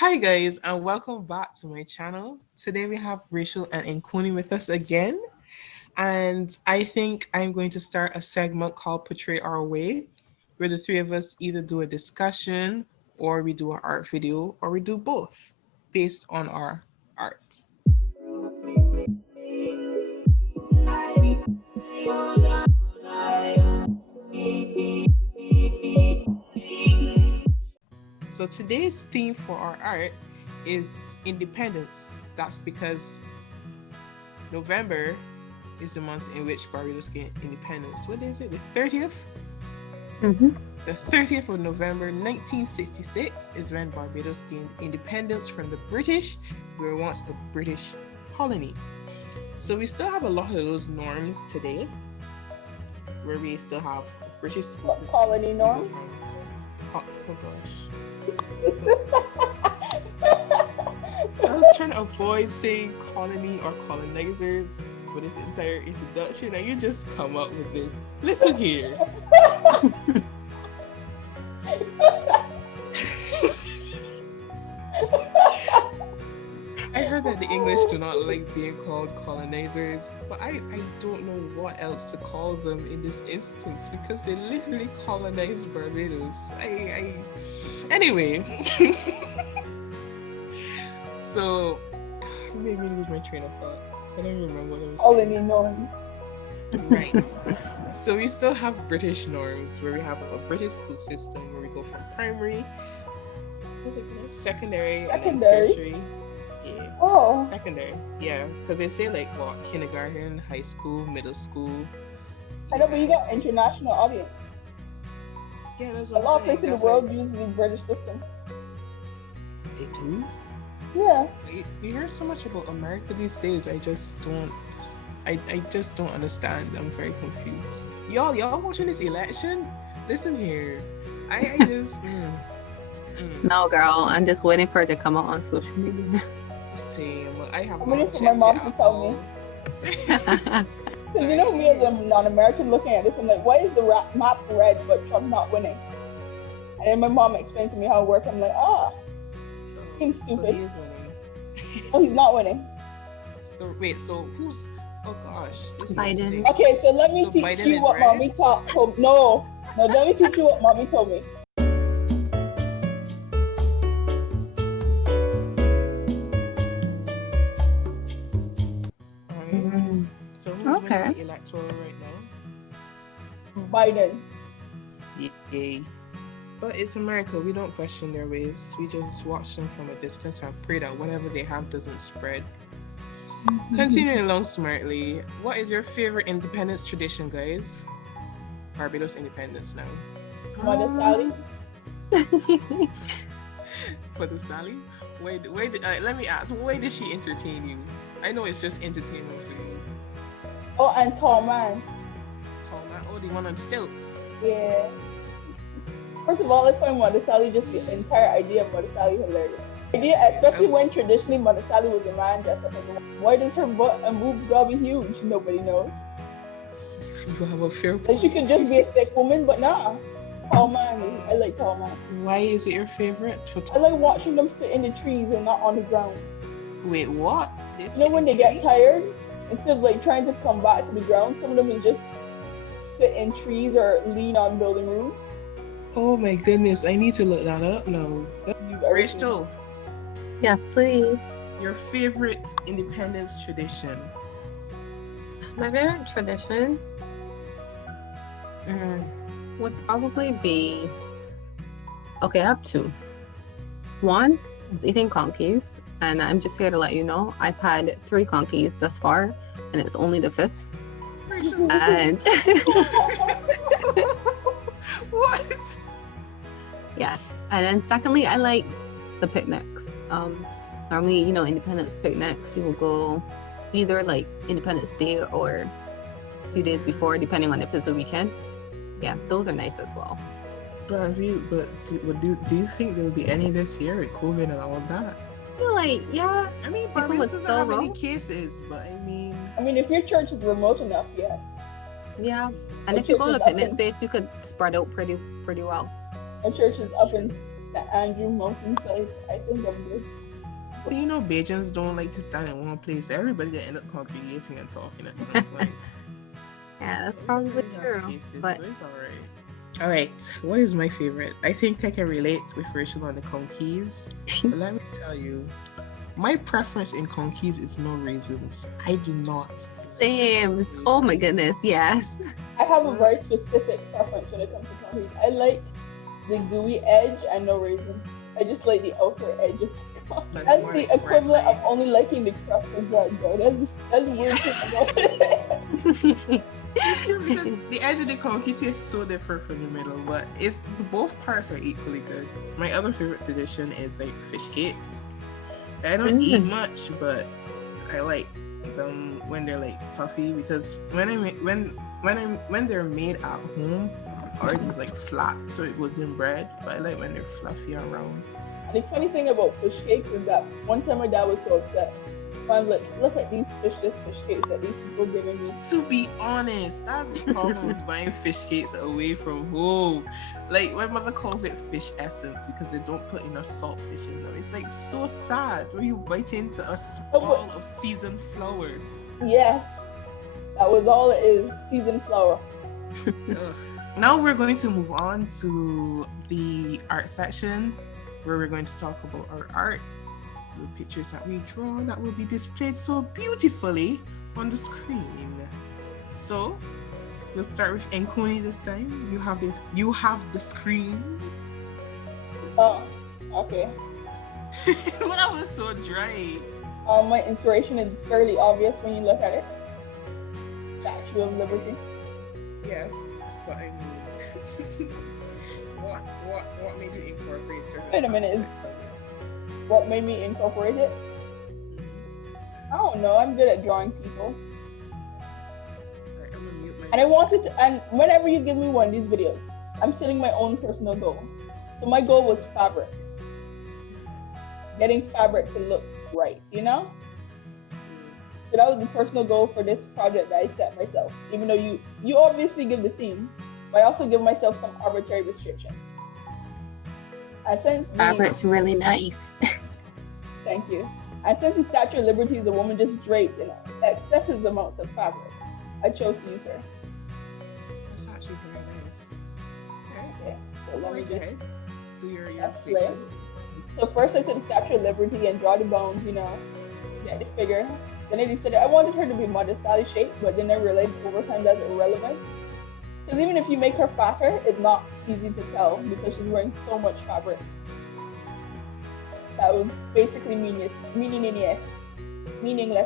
Hi guys and welcome back to my channel. Today we have Rachel and Nkuni with us again, and I think I'm going to start a segment called Portray Our Way, where the three of us either do a discussion or we do an art video or we do both based on our art. So today's theme for our art is independence. That's because November is the month in which Barbados gained independence. What is it? The 30th? Mm-hmm. The 30th of November 1966 is when Barbados gained independence from the British. We were once a British colony. So we still have a lot of those norms today, where we still have British school systems. Colony norms? Oh gosh. I was trying to avoid saying colony or colonizers for this entire introduction, and you just come up with this. Listen here. I heard that the English do not like being called colonizers, but I don't know what else to call them in this instance because they literally colonized Barbados. Anyway. So, you made me lose my train of thought. I don't remember what I was saying. Colony norms. Right. So we still have British norms where we have a British school system where we go from primary, secondary, and then tertiary. Yeah. Oh. Secondary. Yeah. Because they say like what, kindergarten, high school, middle school. I know, but you got international audience. Yeah, that's A what lot of I'm places in saying. the world use the British system. They do? Yeah. You hear so much about America these days. I just don't understand. I'm very confused. Y'all watching this election? Listen here. I just No, girl, I'm just waiting for it to come out on social media. Same. I have I'm waiting for my mom to tell me. So you know me as a non-American looking at this, I'm like, why is the map red but Trump not winning? And then my mom explained to me how it works. I'm like, seems stupid. So he is winning. Oh, he's not winning. So who's? Oh gosh, Biden. Okay, so let me So teach Biden you is what red? mommy told. No, let me teach you what mommy told me. So who's Okay. winning the electoral right now? Biden. Yay. But it's America. We don't question their ways. We just watch them from a distance and pray that whatever they have doesn't spread. Continuing along smartly, what is your favorite independence tradition, guys? Barbados independence now. Mother Sally. For the Sally? Let me ask, why did she entertain you? I know it's just entertainment for you. Oh, and tall man. Oh, man. Oh, the one on stilts. Yeah. First of all, I find Mother Sally just the entire idea of Mother Sally hilarious. Especially when traditionally Mother Sally was a man dressed up as a woman. Why does her butt and boobs gotta be huge? Nobody knows. You have a fair Like point. she could just be a thick woman, but nah. Tall man. I like tall man. Why is it your favorite? I like watching them sit in the trees and not on the ground. Wait, what? You know when they get tired, instead of like trying to come back to the ground, some of them will just sit in trees or lean on building roofs. Oh my goodness, I need to look that up now. Rachel, Yes, please. your favorite independence tradition? My favorite tradition would probably be... Okay, I have two. One is eating conkies, and I'm just here to let you know I've had 3 conkies thus far, and it's only the 5th. Rachel. And What? yes, and then secondly, I like the picnics. Normally, Independence picnics, you will go either like Independence Day or a few days before, depending on if it's a weekend. Yeah, those are nice as well. But do you think there will be any this year with COVID and all of that? I feel like, yeah. I mean, People Barbados would doesn't still have any go. cases, but I mean, if your church is remote enough, yes. Yeah, and Our if you go church to is picnic up in- space, you could spread out pretty well. Our church is up in St. Andrew mountainside. I think I'm good. But you know, Bajans don't like to stand in one place. Everybody they end up congregating and talking at some point. Yeah, that's probably true. But So it's alright. Alright, what is my favorite? I think I can relate with Rachel on the conkeys. But let me tell you, my preference in conkeys is no raisins. I do not. same. Oh my goodness, yes. I have a very specific preference when it comes to concrete. I like the gooey edge and no raisins. I just like the outer edge of the concrete. That's the equivalent of only liking the crust of bread, though. That's weird thing about it. It's true because the edge of the concrete tastes so different from the middle, but it's both parts are equally good. My other favorite tradition is like fish cakes. I don't eat much, but I like them when they're like puffy because when they're made at home, ours is like flat, so it goes in bread. But I like when they're fluffy and round. And the funny thing about fish cakes is that one time my dad was so upset. I was like, look at these fishless fish cakes that these people giving me. To be honest, that's the problem with buying fish cakes away from home. Like my mother calls it fish essence because they don't put enough saltfish in them. It's like so sad when you bite into a ball of seasoned flour. Yes, that was all it is, seasoned flour. Now we're going to move on to the art section where we're going to talk about our art. The pictures that we draw that will be displayed so beautifully on the screen. So we'll start with Nkoni this time. You have the screen. Oh, okay. Well, that was so dry. My inspiration is fairly obvious when you look at it. Statue of Liberty. Yes, but I mean, what made you incorporate certain Wait a minute. aspects of it? What made me incorporate it? I don't know. I'm good at drawing people. Right, I'm gonna mute my... And I wanted to, and whenever you give me one of these videos, I'm setting my own personal goal. So my goal was fabric. Getting fabric to look right, you know? So that was the personal goal for this project that I set myself. Even though you obviously give the theme, but I also give myself some arbitrary restriction. And since fabric's really nice. Thank you. And since the Statue of Liberty is a woman just draped in excessive amounts of fabric, I chose to use her. That's actually very nice. Okay, so let me just do your display. So first I took the Statue of Liberty and draw the bones, you know, get the figure. Then I decided I wanted her to be Mother Sally shaped, but then I realized over time that's irrelevant. Because even if you make her fatter, it's not easy to tell because she's wearing so much fabric. That was basically meaningless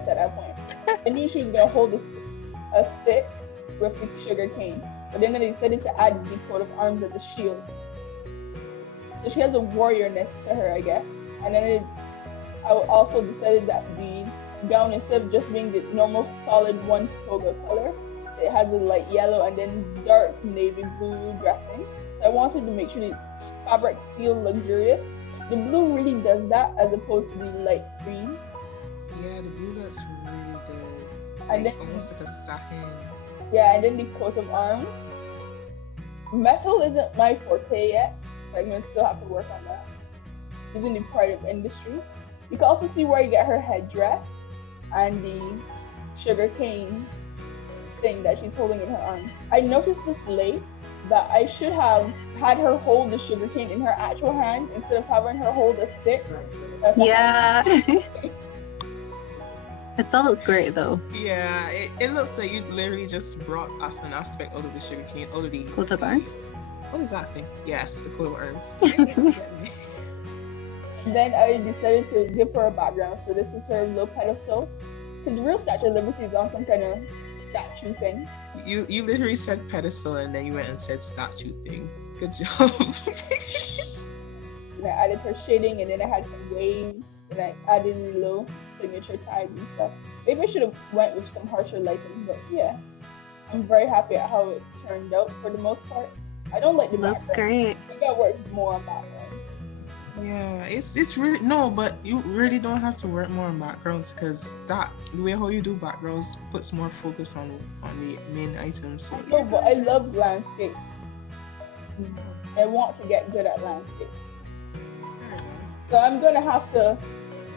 at that point. I knew she was going to hold a stick with the sugar cane, but then I decided to add the coat of arms as a shield. So she has a warriorness to her, I guess. And then I also decided that the gown, instead of just being the normal solid one toga color, it has a light yellow and then dark navy blue dressings. So I wanted to make sure the fabric feel luxurious. The blue really does that as opposed to the light green. Yeah, the blue looks really good. And then, almost like a satin. Yeah, and then the coat of arms. Metal isn't my forte yet, so I'm going to still have to work on that. Using the pride of industry. You can also see where I get her headdress and the sugar cane thing that she's holding in her arms. I noticed this late that I should have had her hold the sugar cane in her actual hand instead of having her hold a stick. Yeah. It still looks great though. Yeah, it looks like you literally just brought us an aspect out of the sugar cane, out of the coat of arms. What is that thing? Yes, the coat of arms. Then I decided to give her a background. So this is her little pedestal. Because the real Statue of Liberty is on some kind of statue thing. You literally said pedestal and then you went and said statue thing. Good job. And I added her shading and then I had some waves and I added the little signature tags and stuff. Maybe I should have went with some harsher lighting, but yeah. I'm very happy at how it turned out for the most part. I don't like the background. That's great. I think I work more on backgrounds. Yeah, it's really no, but you really don't have to work more on backgrounds because the way how you do backgrounds puts more focus on the main items. So no, but I love landscapes. I want to get good at landscapes. So I'm gonna have to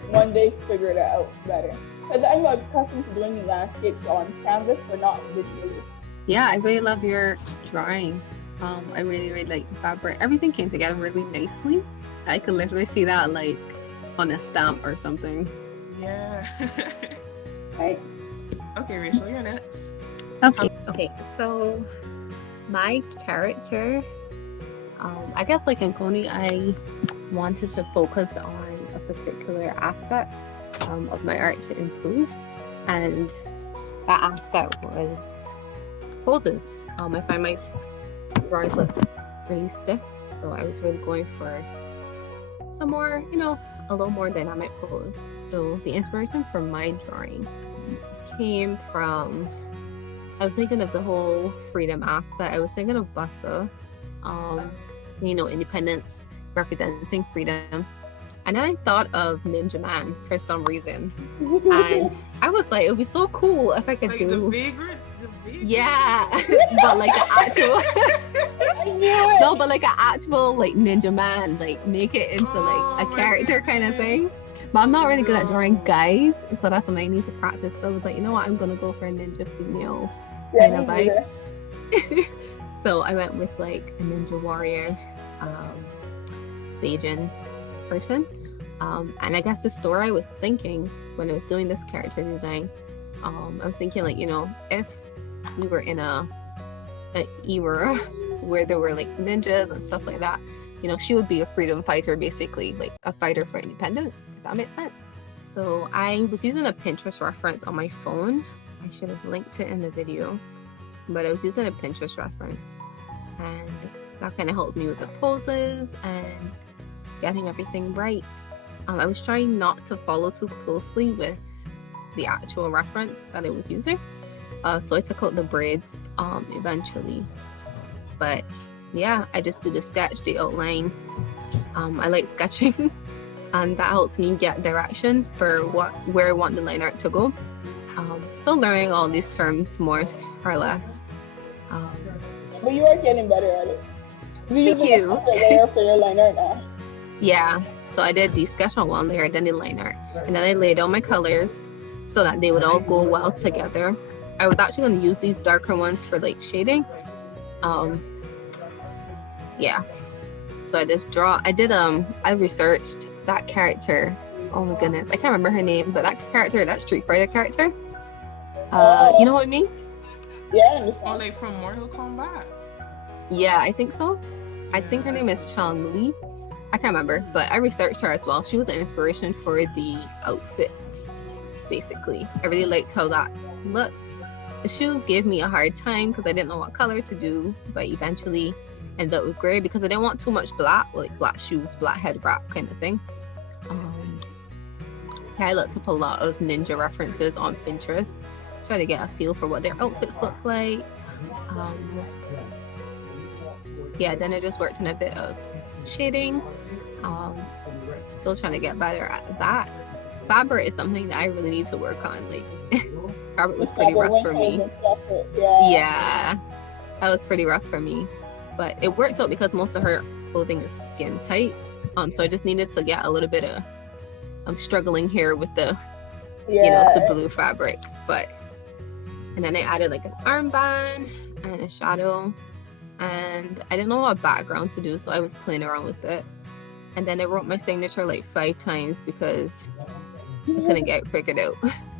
one day figure that out better. Because I'm accustomed to doing landscapes on canvas, but not visually. Yeah, I really love your drawing. I really, really like the fabric. Everything came together really nicely. I could literally see that like on a stamp or something. Yeah. Right. Okay, Rachel, you're next. Okay. So my character, I guess like in Coney, I wanted to focus on a particular aspect of my art to improve, and that aspect was poses. I find my drawings look really stiff, so I was really going for some more, a little more dynamic pose. So the inspiration for my drawing came from, I was thinking of the whole freedom aspect. I was thinking of Bussa, independence, representing freedom. And then I thought of Ninja Man for some reason. And I was like, it would be so cool if I could Like do... the vagrant? Yeah, but like an actual... I knew it. No, but like an actual like Ninja Man, like make it into like a character kind of thing. But I'm not really good at drawing guys, so that's something I need to practice. So I was like, you know what, I'm gonna go for a ninja female kind of vibe. So I went with like a ninja warrior, Bajan person. And I guess the story I was thinking when I was doing this character design, I was thinking like, if we were in an era where there were like ninjas and stuff like that, she would be a freedom fighter, basically, like a fighter for independence, if that makes sense. So I was using a Pinterest reference on my phone. I should have linked it in the video, but I was using a Pinterest reference, and that kind of helped me with the poses and getting everything right. I was trying not to follow too closely with the actual reference that I was using, so I took out the braids eventually. But yeah, I just do the sketch, the outline. I like sketching, and that helps me get direction for where I want the line art to go. Still learning all these terms more or less. But you are getting better at it. You're using a separate layer for your line art now. Yeah, so I did the sketch on one layer, then the line art, and then I laid out my colors so that they would all go well together. I was actually going to use these darker ones for like shading. Yeah, so I researched that character. Oh my goodness, I can't remember her name, but that Street Fighter character, you know what I mean? Yeah, I understand. Oh, like from Mortal Kombat? Yeah, I think so. I think her name is Chang Li. I can't remember, but I researched her as well. She was an inspiration for the outfits, basically. I really liked how that looked. The shoes gave me a hard time because I didn't know what color to do, but eventually ended up with gray because I didn't want too much black, like black shoes, black head wrap kind of thing. I looked up a lot of ninja references on Pinterest, try to get a feel for what their outfits look like. Then I just worked on a bit of shading. Still trying to get better at that. Fabric is something that I really need to work on. Like fabric was pretty rough for me. Yeah, that was pretty rough for me. But it worked out because most of her clothing is skin tight. So I just needed to get a little bit of, I'm struggling here with the the blue fabric. And then I added like an armband and a shadow. And I didn't know what background to do, so I was playing around with it. And then I wrote my signature like 5 times because I couldn't get it figured out.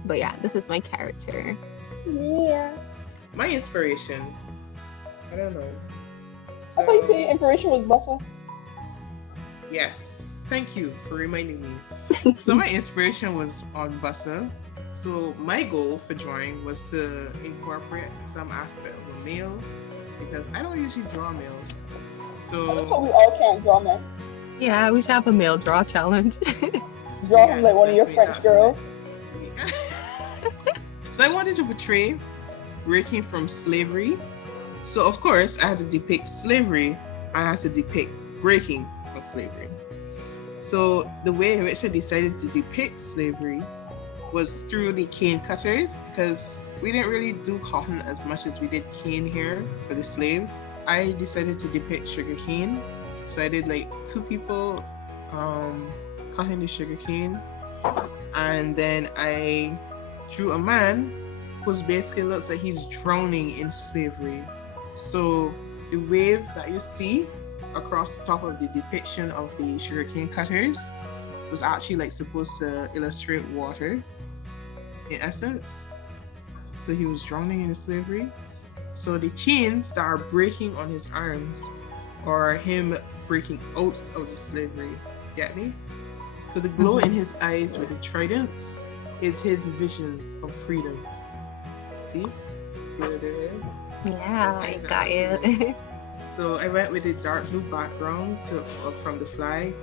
But yeah, this is my character. Yeah. My inspiration, I don't know. I thought you said your inspiration was Bussa. Yes, thank you for reminding me. So my inspiration was on Bussa. So my goal for drawing was to incorporate some aspect of a male, because I don't usually draw males. So I love how we all can't draw men. Yeah, we should have a male draw challenge. Draw him like one of your French girls. So I wanted to portray breaking from slavery. So of course I had to depict slavery. I had to depict breaking from slavery. So the way in which I decided to depict slavery was through the cane cutters, because we didn't really do cotton as much as we did cane here for the slaves. I decided to depict sugar cane. So I did like 2 people cutting the sugarcane, and then I drew a man who's basically looks like he's drowning in slavery. So the wave that you see across the top of the depiction of the sugarcane cutters was actually like supposed to illustrate water in essence. So he was drowning in slavery. So the chains that are breaking on his arms are him breaking out of the slavery. Get me? So the glow in his eyes with the tridents is his vision of freedom. See? See what they're there? Yeah, I got you. So I went with a dark blue background from the flag,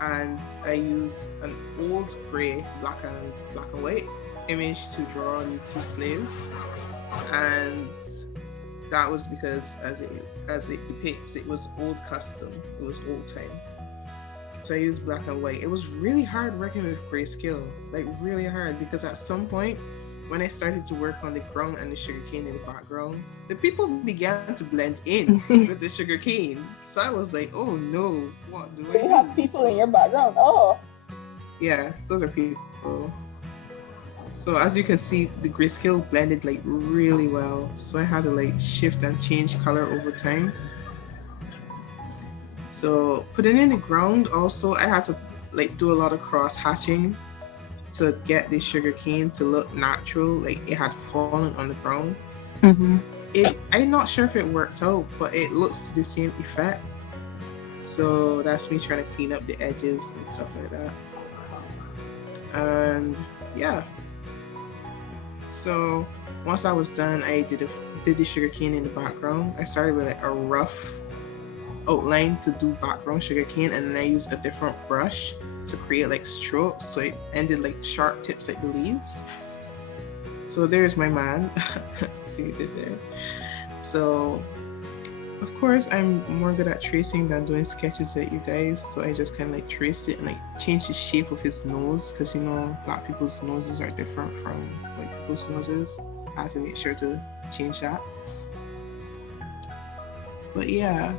and I used an old gray black and white image to draw the two slaves, and that was because as it depicts, it was old custom, it was old time. So I used black and white. It was really hard working with grayscale, like really hard, because at some point when I started to work on the ground and the sugarcane in the background, the people began to blend in with the sugarcane. So I was like, oh no, what do I do? You have people in your background. Oh. Yeah, those are people. So as you can see, the grayscale blended like really well. So I had to like shift and change color over time. So putting in the ground also, I had to like do a lot of cross hatching to get the sugarcane to look natural, like it had fallen on the ground. I'm not sure if it worked out, but it looks to the same effect. So that's me trying to clean up the edges and stuff like that. And yeah. So once I was done, I did the sugarcane in the background. I started with like a rough outline to do background sugarcane, and then I used a different brush to create like strokes, so it ended like sharp tips like the leaves. So there's my man. See what I did there. So of course I'm more good at tracing than doing sketches with you guys, so I just kind of like traced it and like changed the shape of his nose, because you know black people's noses are different from white people's noses. I had to make sure to change that. But yeah,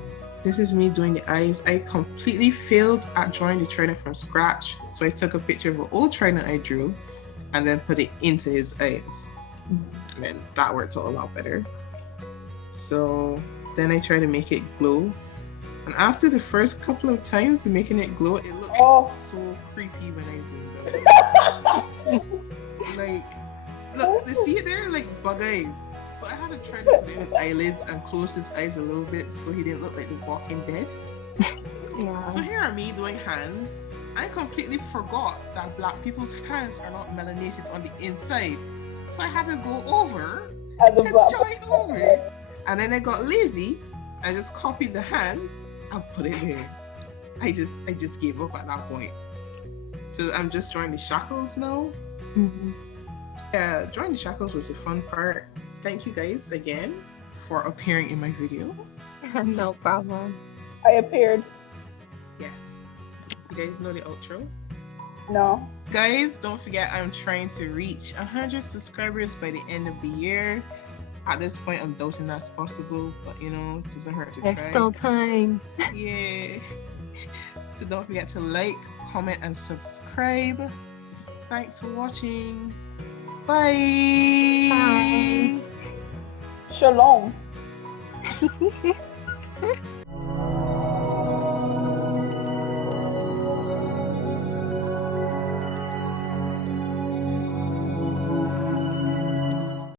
this is me doing the eyes. I completely failed at drawing the trident from scratch, so I took a picture of an old trident I drew and then put it into his eyes, and then that worked out a lot better. So then I tried to make it glow, and after the first couple of times making it glow, it looked so creepy when I zoomed out. Like, look, you see it there, like bug eyes. So I had to try to put in eyelids and close his eyes a little bit so he didn't look like the Walking Dead. Yeah. So here are me doing hands. I completely forgot that black people's hands are not melanated on the inside. So I had to go over and draw it over. And then I got lazy. I just copied the hand and put it there. I just gave up at that point. So I'm just drawing the shackles now. Yeah, drawing the shackles was a fun part. Thank you guys again for appearing in my video. No problem. I appeared. Yes. You guys know the outro? No. Guys, don't forget I'm trying to reach 100 subscribers by the end of the year. At this point, I'm doubting that's possible, but you know, it doesn't hurt to try. There's still time. Yeah. So don't forget to like, comment, and subscribe. Thanks for watching. Bye. Bye. Shalom.